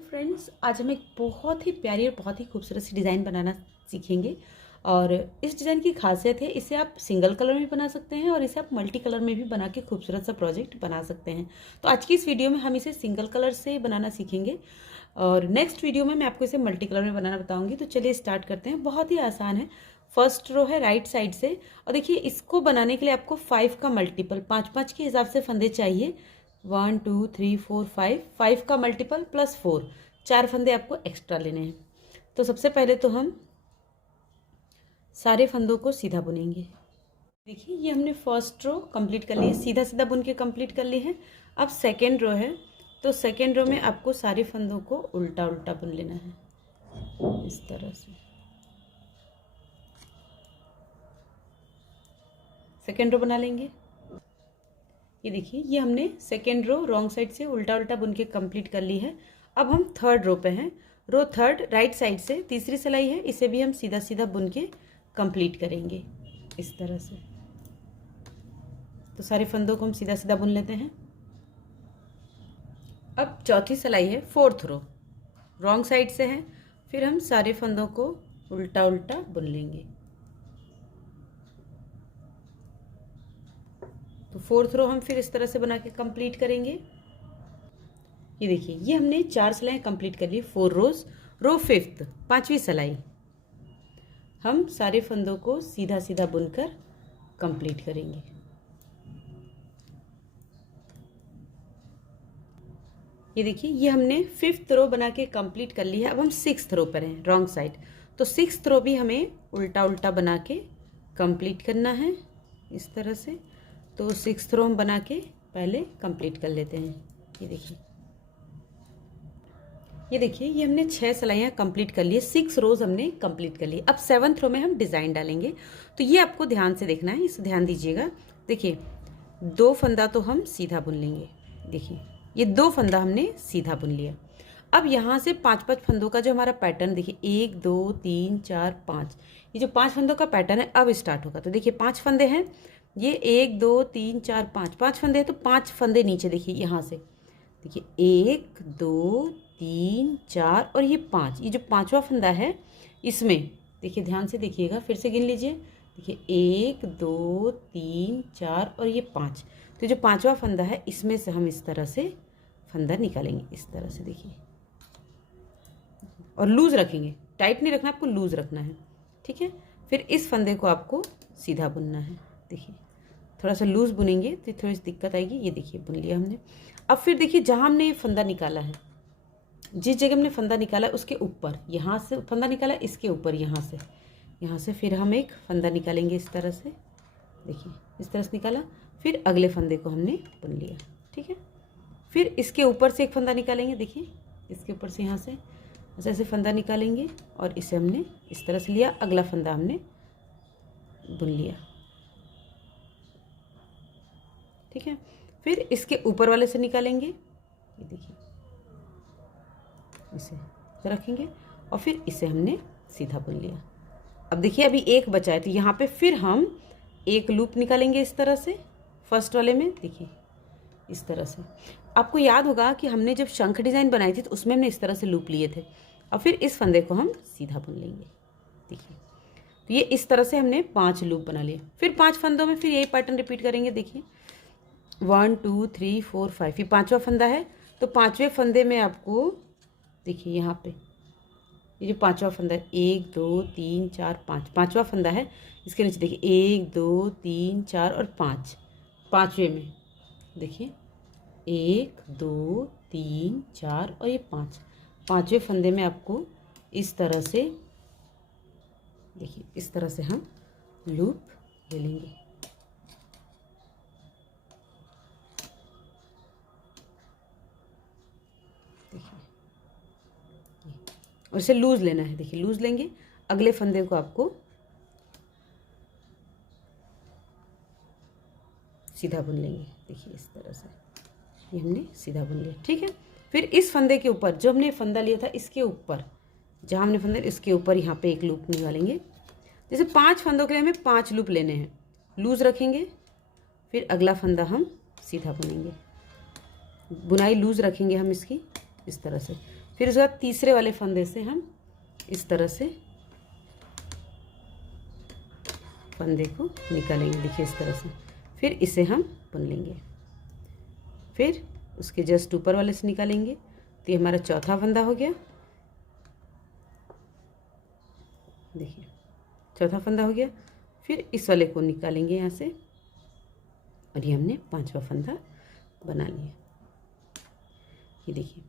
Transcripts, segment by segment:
Friends, आज हम एक बहुत ही प्यारी और बहुत ही खूबसूरत सी डिज़ाइन बनाना सीखेंगे। और इस डिज़ाइन की खासियत है, इसे आप सिंगल कलर में बना सकते हैं और इसे आप मल्टी कलर में भी बना के खूबसूरत सा प्रोजेक्ट बना सकते हैं। तो आज की इस वीडियो में हम इसे सिंगल कलर से बनाना सीखेंगे और नेक्स्ट वीडियो में मैं आपको इसे मल्टी कलर में बनाना बताऊंगी। तो चलिए स्टार्ट करते हैं। बहुत ही आसान है। फर्स्ट रो है राइट साइड से, और देखिए इसको बनाने के लिए आपको 5 का मल्टीपल, 5 के हिसाब से फंदे चाहिए। 1 2 3 4 5 का मल्टीपल प्लस 4, 4 फंदे आपको एक्स्ट्रा लेने हैं। तो सबसे पहले तो हम सारे फंदों को सीधा बुनेंगे। देखिए ये हमने फर्स्ट रो कंप्लीट कर ली है, सीधा सीधा बुन के कंप्लीट कर ली है। अब सेकेंड रो है, तो सेकेंड रो में आपको सारे फंदों को उल्टा उल्टा बुन लेना है इस तरह से। सेकेंड रो बना लेंगे। ये देखिए ये हमने सेकेंड रो रॉन्ग साइड से उल्टा उल्टा बुन के कंप्लीट कर ली है। अब हम थर्ड रो पे हैं। रो थर्ड राइट साइड से तीसरी सिलाई है, इसे भी हम सीधा सीधा बुन के कंप्लीट करेंगे इस तरह से। तो सारे फंदों को हम सीधा सीधा बुन लेते हैं। अब चौथी सिलाई है, फोर्थ रो रॉन्ग साइड से है, फिर हम सारे फंदों को उल्टा उल्टा बुन लेंगे। तो फोर्थ रो हम फिर इस तरह से बना के कंप्लीट करेंगे। ये देखिए ये हमने 4 सिलाइयाँ कंप्लीट कर ली, 4 रोज। रो फिफ्थ पांचवी सिलाई हम सारे फंदों को सीधा सीधा बुनकर कंप्लीट करेंगे। ये देखिए ये हमने फिफ्थ रो बना के कंप्लीट कर ली है। अब हम सिक्स्थ रो पर हैं रॉन्ग साइड, तो सिक्स्थ रो भी हमें उल्टा उल्टा बना के कंप्लीट करना है इस तरह से। तो सिक्स्थ रो हम बना के पहले कंप्लीट कर लेते हैं। ये देखिए ये हमने 6 सिलाइयाँ कंप्लीट कर ली, 6 रोज हमने कंप्लीट कर ली। अब सेवन्थ रो में हम डिज़ाइन डालेंगे, तो ये आपको ध्यान से देखना है, इसे ध्यान दीजिएगा। देखिए 2 फंदा तो हम सीधा बुन लेंगे। देखिए ये 2 फंदा हमने सीधा बुन लिया। अब यहाँ से 5 फंदों का जो हमारा पैटर्न, देखिए 1 2 3 4 5, ये जो 5 फंदों का पैटर्न है अब स्टार्ट होगा। तो देखिए 5 फंदे हैं, ये 1 2 3 4 5 फंदे हैं, तो 5 फंदे नीचे देखिए यहाँ से, देखिए 1 2 3 4 और ये 5, ये जो 5वां फंदा है इसमें देखिए ध्यान से देखिएगा, फिर से गिन लीजिए। देखिए 1 2 3 4 और ये 5, तो जो 5वां फंदा है इसमें से हम इस तरह से फंदा निकालेंगे इस तरह से। देखिए और लूज रखेंगे, टाइट नहीं रखना, आपको लूज रखना है, ठीक है। फिर इस फंदे को आपको सीधा बुनना है। देखिए थोड़ा सा लूज बुनेंगे तो थोड़ी सी दिक्कत आएगी। ये देखिए बुन लिया हमने। अब फिर देखिए जहाँ हमने ये फंदा निकाला है, जिस जगह हमने फंदा निकाला उसके ऊपर, यहाँ से फंदा निकाला, इसके ऊपर यहाँ से फिर हम एक फंदा निकालेंगे इस तरह से। देखिए इस तरह से निकाला, फिर अगले फंदे को हमने बुन लिया, ठीक है। फिर इसके ऊपर से एक फंदा निकालेंगे। देखिए इसके ऊपर से यहाँ से ऐसे फंदा निकालेंगे और इसे हमने इस तरह से लिया, अगला फंदा हमने बुन लिया, ठीक है। फिर इसके ऊपर वाले से निकालेंगे, ये देखिए इसे रखेंगे और फिर इसे हमने सीधा बुन लिया। अब देखिए अभी एक बचा है, तो यहाँ पे फिर हम एक लूप निकालेंगे इस तरह से फर्स्ट वाले में। देखिए इस तरह से, आपको याद होगा कि हमने जब शंख डिज़ाइन बनाई थी तो उसमें हमने इस तरह से लूप लिए थे। और फिर इस फंदे को हम सीधा बुन लेंगे। देखिए तो ये इस तरह से हमने 5 लूप बना लिए। फिर 5 फंदों में फिर यही पैटर्न रिपीट करेंगे। देखिए 1 2 3 4 5, ये 5वां फंदा है, तो 5वें फंदे में आपको देखिए यहाँ पे ये जो 5वां फंदा है, 1 2 3 4 5, 5वां फंदा है, इसके नीचे देखिए 1 2 3 4 और 5, 5वें में देखिए 1 2 3 4 और ये 5, 5वें फंदे में आपको इस तरह से, देखिए इस तरह से हम लूप ले लेंगे। और इसे लूज लेना है। देखिए लूज लेंगे, अगले फंदे को आपको सीधा बुन लेंगे। देखिए इस तरह से ये हमने सीधा बुन लिया, ठीक है। फिर इस फंदे के ऊपर जो हमने फंदा लिया था इसके ऊपर, जहाँ हमने फंदा इसके ऊपर यहाँ पे एक लूप निकालेंगे। जैसे 5 फंदों के लिए हमें 5 लूप लेने हैं, लूज रखेंगे, फिर अगला फंदा हम सीधा बुनेंगे, बुनाई लूज रखेंगे हम इसकी इस तरह से। फिर उसके बाद तीसरे वाले फंदे से हम इस तरह से फंदे को निकालेंगे, देखिए इस तरह से। फिर इसे हम बुन लेंगे, फिर उसके जस्ट ऊपर वाले से निकालेंगे। तो ये हमारा चौथा फंदा हो गया, देखिए चौथा फंदा हो गया। फिर इस वाले को निकालेंगे यहाँ से, और ये हमने पांचवा फंदा बना लिया। ये देखिए,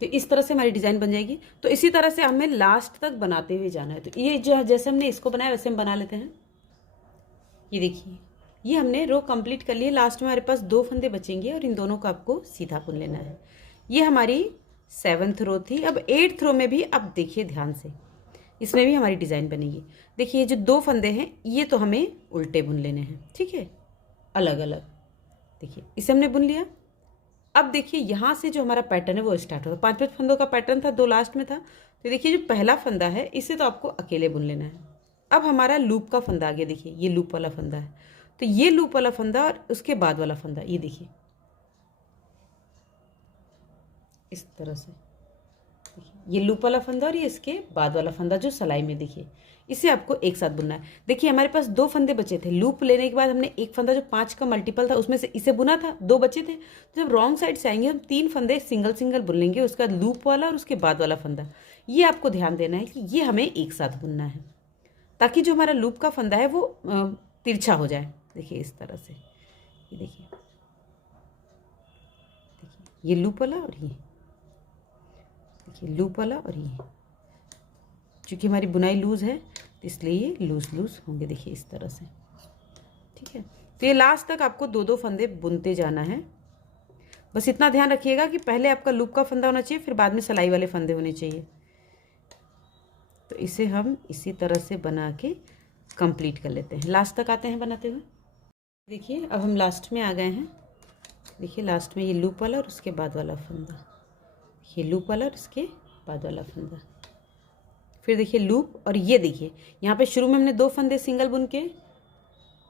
तो इस तरह से हमारी डिज़ाइन बन जाएगी। तो इसी तरह से हमें लास्ट तक बनाते हुए जाना है। तो ये जो जैसे हमने इसको बनाया वैसे हम बना लेते हैं। ये देखिए, ये हमने रो कंप्लीट कर लिए। लास्ट में हमारे पास 2 फंदे बचेंगे और इन दोनों को आपको सीधा बुन लेना है। ये हमारी 7th रो थी। अब 8th रो में भी अब देखिए ध्यान से, इसमें भी हमारी डिज़ाइन बनेगी। देखिए ये जो 2 फंदे हैं ये तो हमें उल्टे बुन लेने हैं, ठीक है, अलग अलग। देखिए इसे हमने बुन लिया। अब देखिए यहाँ से जो हमारा पैटर्न है वो स्टार्ट होगा। 5-5 फंदों का पैटर्न था, 2 लास्ट में था। तो देखिए जो पहला फंदा है इसे तो आपको अकेले बुन लेना है। अब हमारा लूप का फंदा आ गया, देखिए ये लूप वाला फंदा है। तो ये लूप वाला फंदा और उसके बाद वाला फंदा, ये देखिए इस तरह से, ये लूप वाला फंदा और ये इसके बाद वाला फंदा जो सलाई में, देखिए इसे आपको एक साथ बुनना है। देखिए हमारे पास 2 फंदे बचे थे। लूप लेने के बाद हमने एक फंदा जो 5 का मल्टीपल था उसमें से इसे बुना था, 2 बचे थे। तो जब रॉन्ग साइड से आएंगे हम 3 फंदे सिंगल सिंगल बुन लेंगे, उसके बाद लूप वाला और उसके बाद वाला फंदा। ये आपको ध्यान देना है कि ये हमें एक साथ बुनना है, ताकि जो हमारा लूप का फंदा है वो तिरछा हो जाए। देखिए इस तरह से, ये देखिए ये लूप वाला और ये देखिए लूप वाला और ये, क्योंकि हमारी बुनाई लूज़ है तो इसलिए ये लूज़ लूज़ होंगे, देखिए इस तरह से, ठीक है। तो ये लास्ट तक आपको 2-2 फंदे बुनते जाना है। बस इतना ध्यान रखिएगा कि पहले आपका लूप का फंदा होना चाहिए, फिर बाद में सलाई वाले फंदे होने चाहिए। तो इसे हम इसी तरह से बना के कंप्लीट कर लेते हैं। लास्ट तक आते हैं बनाते हुए। देखिए अब हम लास्ट में आ गए हैं। देखिए लास्ट में ये लूप वाला और उसके बाद वाला फंदा, ये लूप वाला और उसके बाद वाला फंदा, फिर देखिए लूप, और ये देखिए यहाँ पे शुरू में हमने 2 फंदे सिंगल बुन के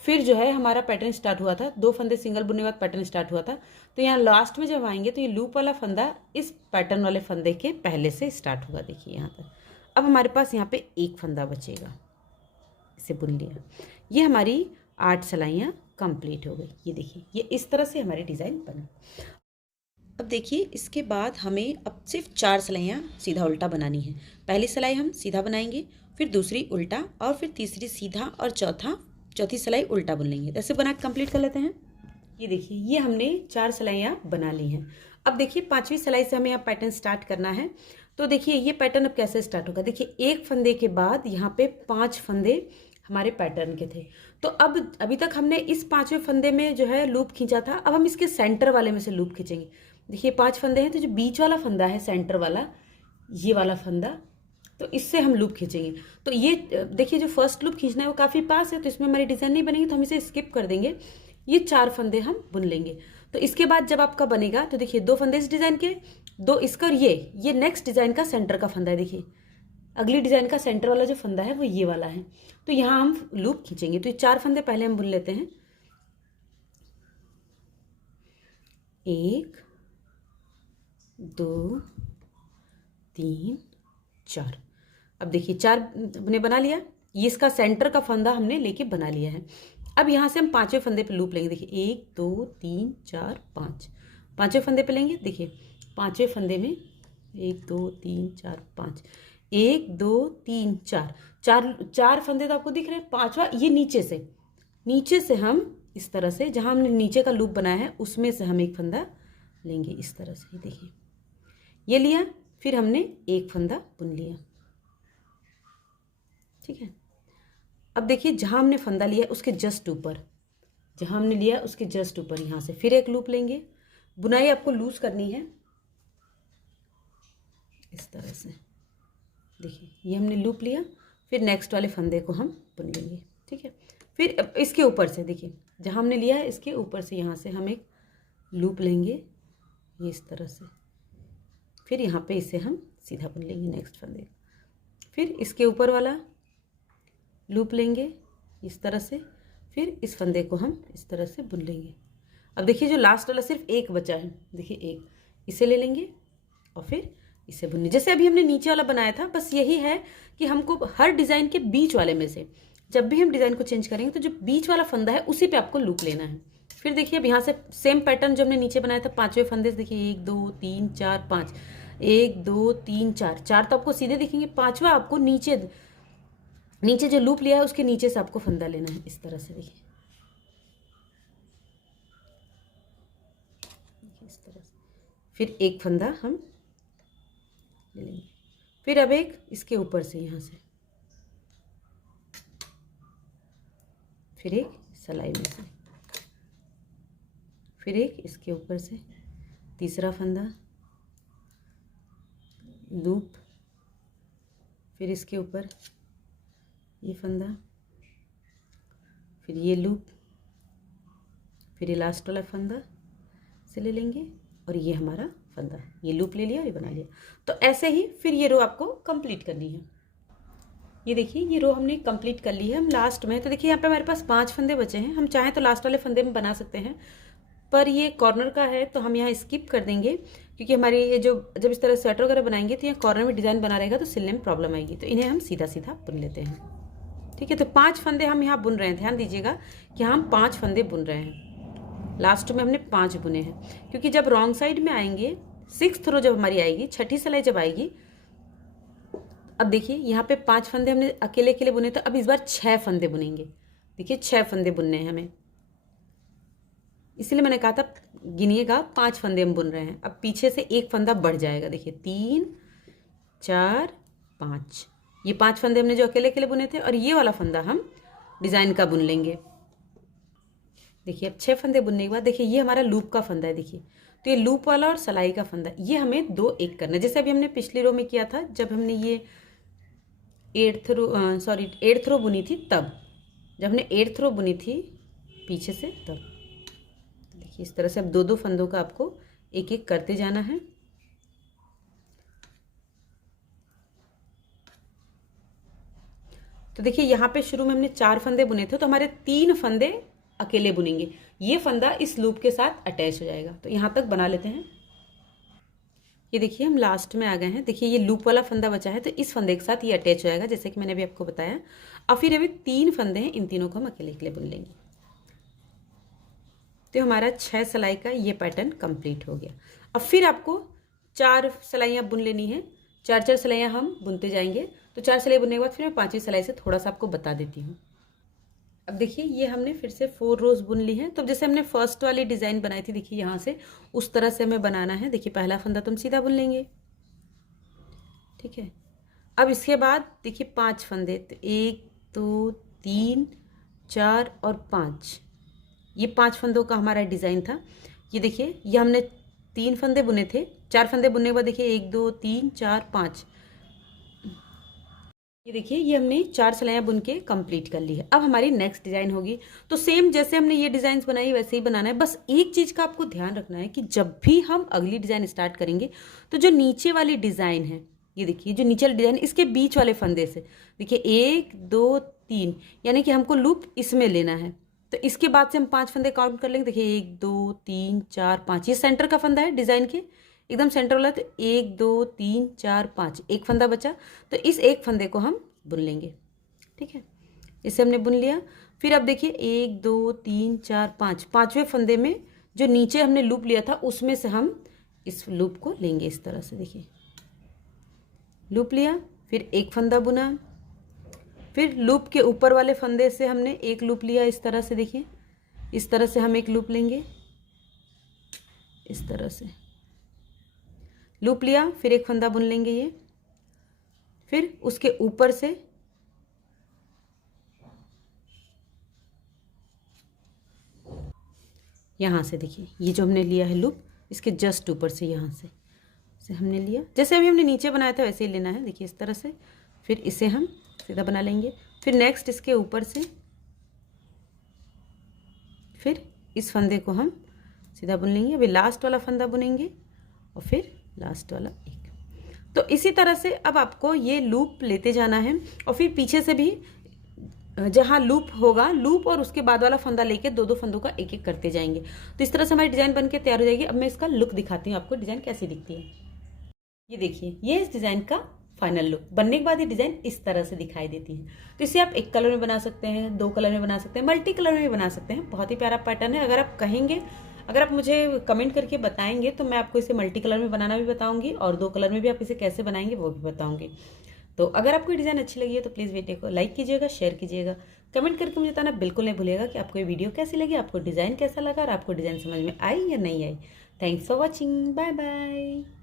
फिर जो है हमारा पैटर्न स्टार्ट हुआ था। 2 फंदे सिंगल बुनने के बाद पैटर्न स्टार्ट हुआ था। तो यहाँ लास्ट में जब आएंगे तो ये लूप वाला फंदा इस पैटर्न वाले फंदे के पहले से स्टार्ट होगा, देखिए यहाँ तक। अब हमारे पास यहाँ पे एक फंदा बचेगा, इसे बुन लिया। ये हमारी 8 सिलाइयाँ कंप्लीट हो गई। ये देखिए ये इस तरह से हमारी डिज़ाइन बनी। अब देखिए इसके बाद हमें अब सिर्फ 4 सिलाइयाँ सीधा उल्टा बनानी है। पहली सिलाई हम सीधा बनाएंगे, फिर दूसरी उल्टा, और फिर तीसरी सीधा, और चौथी सिलाई उल्टा बुन लेंगे। तो ऐसे बना के कंप्लीट कर लेते हैं। ये देखिए ये हमने 4 सिलाइयाँ बना ली हैं। अब देखिए 5वीं सिलाई से हमें यहाँ पैटर्न स्टार्ट करना है। तो देखिए ये पैटर्न अब कैसे स्टार्ट होगा। देखिए एक फंदे के बाद यहाँ पे 5 फंदे हमारे पैटर्न के थे। तो अब अभी तक हमने इस 5वें फंदे में जो है लूप खींचा था। अब हम इसके सेंटर वाले में से लूप खींचेंगे। देखिए 5 फंदे हैं, तो जो बीच वाला फंदा है सेंटर वाला, ये वाला फंदा, तो इससे हम लूप खींचेंगे। तो ये देखिए जो फर्स्ट लूप खींचना है वो काफ़ी पास है, तो इसमें हमारी डिज़ाइन नहीं बनेगी, तो हम इसे स्किप कर देंगे। ये 4 फंदे हम बुन लेंगे। तो इसके बाद जब आपका बनेगा तो देखिए 2 फंदे इस डिज़ाइन के, 2 इसका, और ये नेक्स्ट डिज़ाइन का सेंटर का फंदा है। देखिए अगली डिज़ाइन का सेंटर वाला जो फंदा है वो ये वाला है। तो यहाँ हम लूप खींचेंगे। तो ये 4 फंदे पहले हम बुन लेते हैं। 1 2 3 4। अब देखिए 4 हमने बना लिया। ये इसका सेंटर का फंदा हमने लेके बना लिया है। अब यहाँ से हम 5वें फंदे पे लूप लेंगे। देखिए 1 2 3 4 5, 5वें फंदे पे लेंगे। देखिए 5वें फंदे में 1 2 3 4 5, 1 2 3 4 फंदे तो आपको दिख रहे हैं। 5वां ये नीचे से हम इस तरह से, जहाँ हमने नीचे का लूप बनाया है उसमें से हम एक फंदा लेंगे इस तरह से। देखिए ये लिया, फिर हमने एक फंदा बुन लिया, ठीक है। अब देखिए जहाँ हमने फंदा लिया उसके जस्ट ऊपर, जहाँ हमने लिया उसके जस्ट ऊपर यहाँ से फिर एक लूप लेंगे। बुनाई आपको लूज करनी है इस तरह से। देखिए ये हमने लूप लिया, फिर नेक्स्ट वाले फंदे को हम बुन लेंगे, ठीक है। फिर इसके ऊपर से देखिए जहाँ हमने लिया है इसके ऊपर से यहाँ से हम एक लूप लेंगे ये इस तरह से, फिर यहाँ पे इसे हम सीधा बुन लेंगे नेक्स्ट फंदे। फिर इसके ऊपर वाला लूप लेंगे इस तरह से, फिर इस फंदे को हम इस तरह से बुन लेंगे। अब देखिए जो लास्ट वाला सिर्फ एक बचा है, देखिए एक, इसे ले लेंगे और फिर इसे बुननी। जैसे अभी हमने नीचे वाला बनाया था, बस यही है कि हमको हर डिज़ाइन के बीच वाले में से जब भी हम डिज़ाइन को चेंज करेंगे तो जो बीच वाला फंदा है उसी पे आपको लूप लेना है। फिर देखिए अब यहाँ से सेम पैटर्न जो हमने नीचे बनाया था, 5वें फंदे से देखिए 1 2 3 4 5, 1 2 3 4, 4 तो आपको सीधे दिखेंगे, 5वां आपको नीचे जो लूप लिया है उसके नीचे से आपको फंदा लेना है इस तरह से। देखिए इस तरह से, फिर एक फंदा हम ले लेंगे। फिर अब एक इसके ऊपर से यहाँ से, फिर एक सिलाई में से, फिर एक इसके ऊपर से, तीसरा फंदा, लूप, फिर इसके ऊपर ये फंदा, फिर ये लूप, फिर ये लास्ट वाला फंदा से ले लेंगे और ये हमारा फंदा, ये लूप ले लिया और ये बना लिया। तो ऐसे ही फिर ये रो आपको कंप्लीट करनी है। ये देखिए ये रो हमने कंप्लीट कर ली है। हम लास्ट में, तो देखिए यहाँ पे हमारे पास 5 फंदे बचे हैं। हम चाहें तो लास्ट वाले फंदे में बना सकते हैं, पर ये कॉर्नर का है तो हम यहाँ स्किप कर देंगे, क्योंकि हमारी ये जो जब इस तरह स्वेटर वगैरह बनाएंगे तो यहाँ कॉर्नर में डिज़ाइन बना रहेगा तो सिलने में प्रॉब्लम आएगी, तो इन्हें हम सीधा सीधा बुन लेते हैं। ठीक है, तो 5 फंदे हम यहाँ बुन रहे हैं। ध्यान दीजिएगा कि हम 5 फंदे बुन रहे हैं। लास्ट में हमने 5 बुने हैं, क्योंकि जब रॉन्ग साइड में आएंगे, 6th रो जब हमारी आएगी, 6ठी सिलाई जब आएगी, अब देखिए यहाँ पे 5 फंदे हमने अकेले अकेले बुने, तो अब इस बार 6 फंदे बुनेंगे। देखिए 6 फंदे बुनने हैं हमें, इसलिए मैंने कहा था गिनिएगा 5 फंदे हम बुन रहे हैं। अब पीछे से एक फंदा बढ़ जाएगा। देखिए 3 4 5, ये 5 फंदे हमने जो अकेले अकेले बुने थे, और ये वाला फंदा हम डिज़ाइन का बुन लेंगे। देखिए अब 6 फंदे बुनने के बाद देखिए ये हमारा लूप का फंदा है। देखिए तो ये लूप वाला और सिलाई का फंदा, ये हमें 2 एक करना है, जैसे अभी हमने पिछली रो में किया था जब हमने ये 8th रो बुनी थी, तब जब हमने 8th रो बुनी थी पीछे से, तब देखिए इस तरह से अब 2-2 फंदों का आपको एक एक करते जाना है। तो देखिए यहाँ पे शुरू में हमने 4 फंदे बुने थे, तो हमारे 3 फंदे अकेले बुनेंगे, ये फंदा इस लूप के साथ अटैच हो जाएगा। तो यहाँ तक बना लेते हैं। ये देखिए हम लास्ट में आ गए हैं। देखिए ये लूप वाला फंदा बचा है, तो इस फंदे के साथ ये अटैच हो जाएगा, जैसे कि मैंने अभी आपको बताया। और फिर अभी 3 फंदे हैं, इन तीनों को हम अकेले अकेले बुन लेंगे। तो हमारा 6 सिलाई का ये पैटर्न कंप्लीट हो गया। अब फिर आपको 4 सिलाइयाँ बुन लेनी है, 4-4 सिलाइयाँ हम बुनते जाएंगे। तो 4 सिलाई बुनने के बाद फिर मैं 5वीं सिलाई से थोड़ा सा आपको बता देती हूँ। अब देखिए ये हमने फिर से 4 रोज बुन ली हैं। तो जैसे हमने फर्स्ट वाली डिज़ाइन बनाई थी, देखिए यहाँ से उस तरह से हमें बनाना है। देखिए पहला फंदा तो हम सीधा बुन लेंगे, ठीक है। अब इसके बाद देखिए 5 फंदे, तो 1 2 3 4 और 5, ये 5 फंदों का हमारा डिज़ाइन था। ये देखिए ये हमने 3 फंदे बुने थे, 4 फंदे बुनने के बाद देखिए 1 2 3 4 5, ये देखिए ये हमने 4 सिलाइयाँ बुन के कंप्लीट कर ली है। अब हमारी नेक्स्ट डिज़ाइन होगी, तो सेम जैसे हमने ये डिज़ाइंस बनाई वैसे ही बनाना है। बस एक चीज़ का आपको ध्यान रखना है कि जब भी हम अगली डिज़ाइन स्टार्ट करेंगे, तो जो नीचे वाली डिज़ाइन है, ये देखिए जो नीचे वाली डिज़ाइन, इसके बीच वाले फंदे से देखिए 1 2 3, यानी कि हमको लूप इसमें लेना है। तो इसके बाद से हम 5 फंदे काउंट कर लेंगे। देखिए 1 2 3 4 5, ये सेंटर का फंदा है डिज़ाइन के, एकदम सेंटर वाला। तो 1 2 3 4 5, एक फंदा बचा, तो इस एक फंदे को हम बुन लेंगे, ठीक है। इसे हमने बुन लिया। फिर अब देखिए 1 2 3 4 5, 5वें फंदे में जो नीचे हमने लूप लिया था उसमें से हम इस लूप को लेंगे इस तरह से। देखिए लूप लिया, फिर एक फंदा बुना, फिर लूप के ऊपर वाले फंदे से हमने एक लूप लिया इस तरह से। देखिए इस तरह से हम एक लूप लेंगे, इस तरह से लूप लिया, फिर एक फंदा बुन लेंगे ये, फिर उसके ऊपर से यहाँ से देखिए ये जो हमने लिया है लूप, इसके जस्ट ऊपर से यहाँ से हमने लिया, जैसे अभी हमने नीचे बनाया था वैसे ही लेना है। देखिए इस तरह से, फिर इसे हम सीधा बना लेंगे, फिर नेक्स्ट इसके ऊपर से, फिर इस फंदे को हम सीधा बुन लेंगे। अभी लास्ट वाला फंदा बुनेंगे और फिर लास्ट वाला एक। तो इसी तरह से अब आपको ये लूप लेते जाना है, और फिर पीछे से भी जहाँ लूप होगा, लूप और उसके बाद वाला फंदा लेके 2-2 फंदों का एक एक करते जाएंगे। तो इस तरह से हमारी डिज़ाइन बन के तैयार हो जाएगी। अब मैं इसका लुक दिखाती हूँ आपको, डिज़ाइन कैसी दिखती है। ये देखिए, ये इस डिज़ाइन का फाइनल लुक। बनने के बाद ये डिज़ाइन इस तरह से दिखाई देती है। तो इसे आप एक कलर में बना सकते हैं, 2 कलर में बना सकते हैं, मल्टी कलर में भी बना सकते हैं। बहुत ही प्यारा पैटर्न है। अगर आप कहेंगे, अगर आप मुझे कमेंट करके बताएंगे तो मैं आपको इसे मल्टी कलर में बनाना भी बताऊंगी और 2 कलर में भी आप इसे कैसे बनाएंगे वो भी बताऊंगी। तो अगर आपको डिज़ाइन अच्छी लगी है तो प्लीज़ वीडियो को लाइक कीजिएगा, शेयर कीजिएगा, कमेंट करके मुझे बताना बिल्कुल नहीं भूलिएगा कि आपको ये वीडियो कैसी लगी, आपको डिज़ाइन कैसा लगा और आपको डिज़ाइन समझ में आई या नहीं आई। Thanks for watching, bye bye.